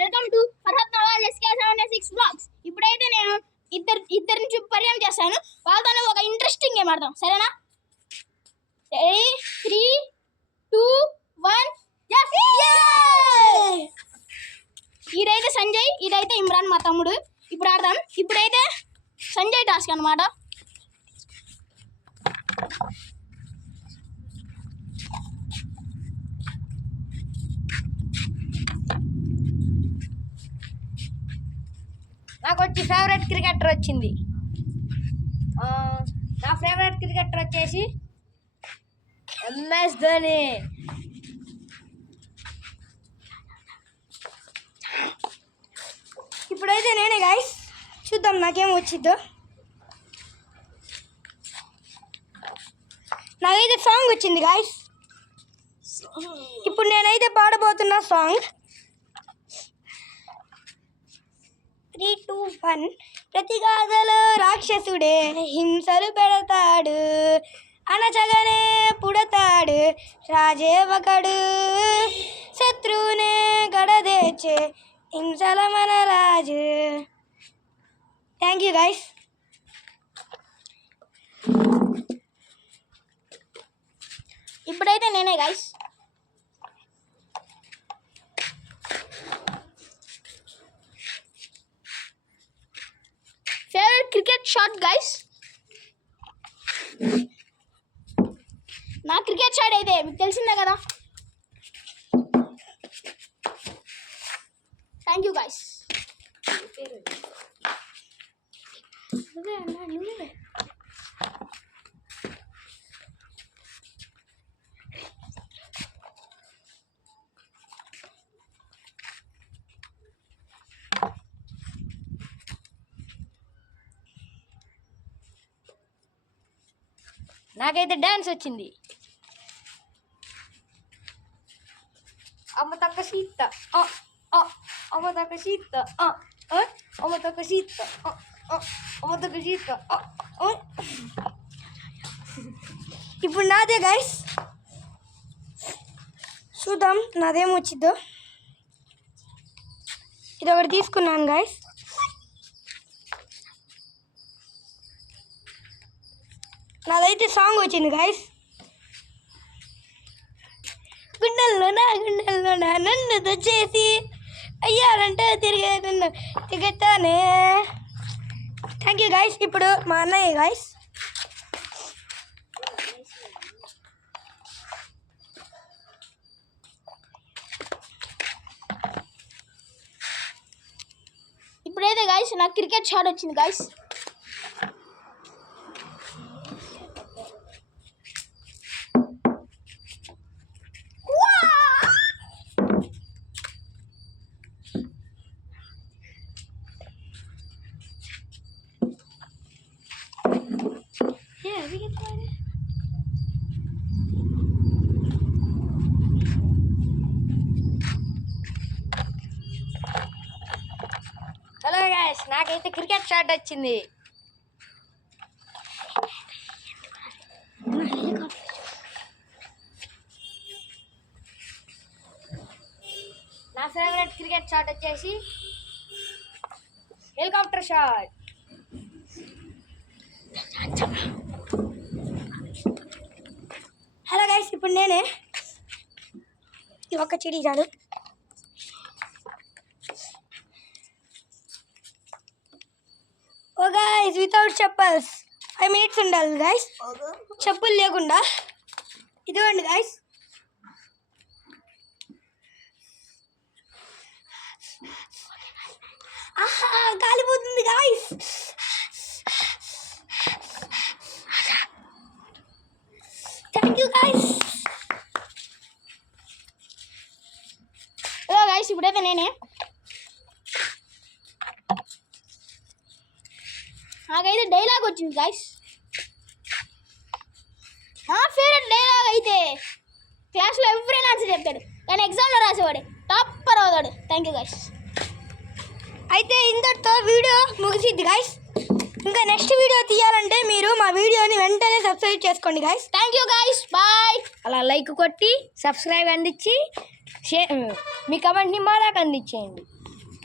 Welcome to Farhad Nawaz SK76 blogs. ఇప్పుడైతే నేను ఇద్దరిని పరిచయం చేస్తాను. వాళ్ళతోనే ఒక ఇంట్రెస్టింగ్ గేమ్ ఆడదాం, సరేనా? 3, 2, 1 ఇదైతే సంజయ్, ఇదైతే ఇమ్రాన్ మా తమ్ముడు. ఇప్పుడు ఆడదాం. ఇప్పుడైతే సంజయ్ టాస్క్ అన్నమాట. నాకు వచ్చి ఫేవరెట్ క్రికెటర్ వచ్చింది. నా ఫేవరెట్ క్రికెటర్ వచ్చేసి MS ధోని. ఇప్పుడైతే నేనే గైస్, చూద్దాం నాకేం వచ్చిందో. నాకైతే సాంగ్ వచ్చింది గైస్. ఇప్పుడు నేనైతే పాడబోతున్న సాంగ్ 3, 2, 1. ప్రతి గాథలో రాక్షసుడే హింసలు పెడతాడు, అనచగానే పుడతాడు రాజే ఒకడు, శత్రువునే గడదేచే హింసల మన రాజు. Thank you guys. ఇప్పుడైతే నేనే guys. Favourite cricket shot guys. నా క్రికెట్ షాట్ అయితే మీకు తెలిసిందే కదా. Thank you guys. నాకైతే డాన్స్ వచ్చింది. అమ్మ తక్క సీత, అమ్మ తక్క సీత, అమ్మ తక్క సీత, అమ్మ తక్క సీత. ఇప్పుడు నాదే గైస్, చూద్దాం నాదేం వచ్చిందో. ఇది ఒకటి తీసుకున్నాను గైస్. నాదైతే సాంగ్ వచ్చింది గైస్. గుండెల్లో నా నన్ను దొచ్చేసి అయ్యారంటే తిరుగుతానే. Thank you guys. ఇప్పుడు మా అన్నయ్య గైస్. ఇప్పుడైతే గైస్ నాకు క్రికెట్ షాట్ వచ్చింది గైస్. హలో గైస్, నాకైతే క్రికెట్ షాట్ వచ్చింది. నా ఫేవరెట్ క్రికెట్ షాట్ వచ్చేసి హెలికాప్టర్ షాట్. హలో గైస్, ఇప్పుడు నేనే ఈ ఒక్క చెడి చాలు. ఓ గైస్, వితౌట్ చెప్పల్స్ 5 minutes ఉండాలి గైస్, చెప్పులు లేకుండా. ఇదిగోండి గైస్. కాలిపోతుంది guys. Thank you guys. Hello guys, ఇప్పుడైతే నేనే. నాకైతే డైలాగ్ వచ్చింది గైస్. నా ఫేవరెట్ డైలాగ్ అయితే క్లాస్లో ఎవరైనా ఆన్సర్ చెప్తాడు, కానీ ఎగ్జామ్లో రాసేవాడు టాపర్ అవుతాడు. Thank you guys. అయితే ఇంతటితో వీడియో ముగిసిద్ది గైస్. ఇంకా నెక్స్ట్ వీడియో తీయాలంటే మీరు మా వీడియోని వెంటనే సబ్స్క్రైబ్ చేసుకోండి guys. Thank you guys, bye. అలా లైక్ కొట్టి సబ్స్క్రైబ్ అందించి మీ కమెంట్ని మా దాకా అందించేయండి.